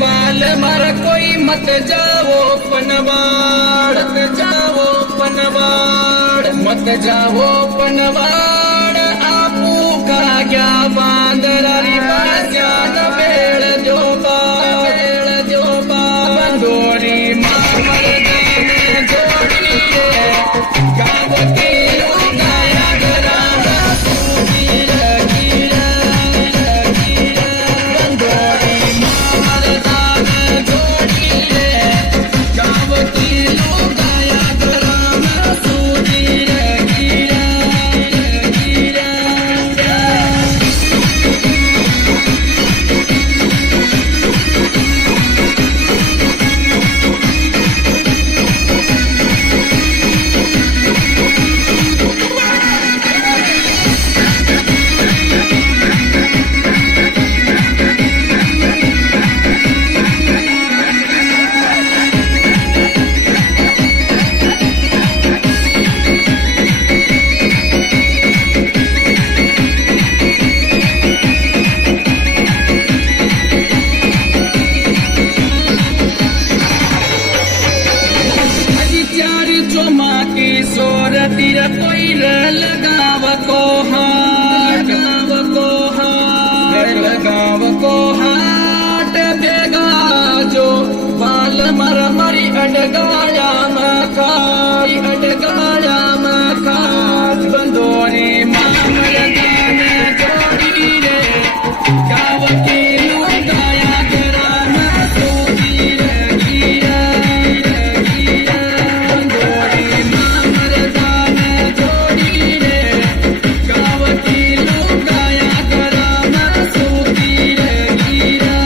बाल मर कोई मत जाओ पनवाड़, मत जाओ पनवाड़। आपू का क्या बांदरारी पास्यान बेड़ जो बंदोरी मामर दान जोड़ी रे गाँव की गाया ग्राम सूखी गिरा बंदोरी मामर दान जोड़ी रे गाँव की गाया ग्राम सूखी गिरा सोरतीर कोइल लगाव को हाट भेगा जो बाल मर मरी अडगाया मखाई बंदोरी मामर दान जोड़ी रे गाँव की गाया ग्राम सूखी गिरा बंदोरी मामर दान जोड़ी रे गाँव की गाया ग्राम सूखी गिरा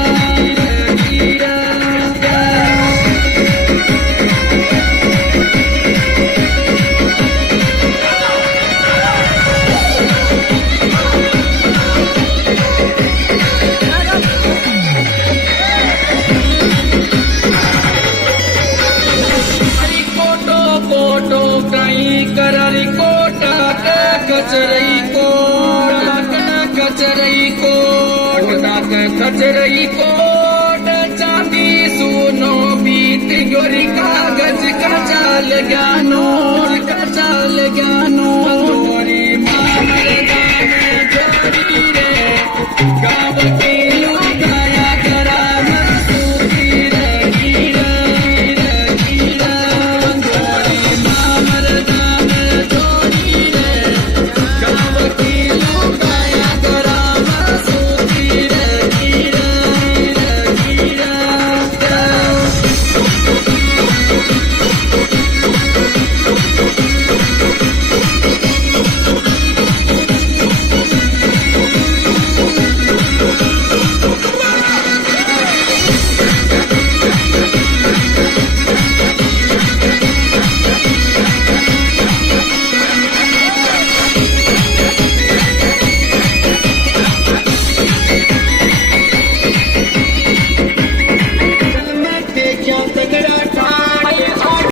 कोटो कहीं कररी कोटा कचरई कोट चांदी सुनो बीत गोरी कागज का चाल ज्ञानो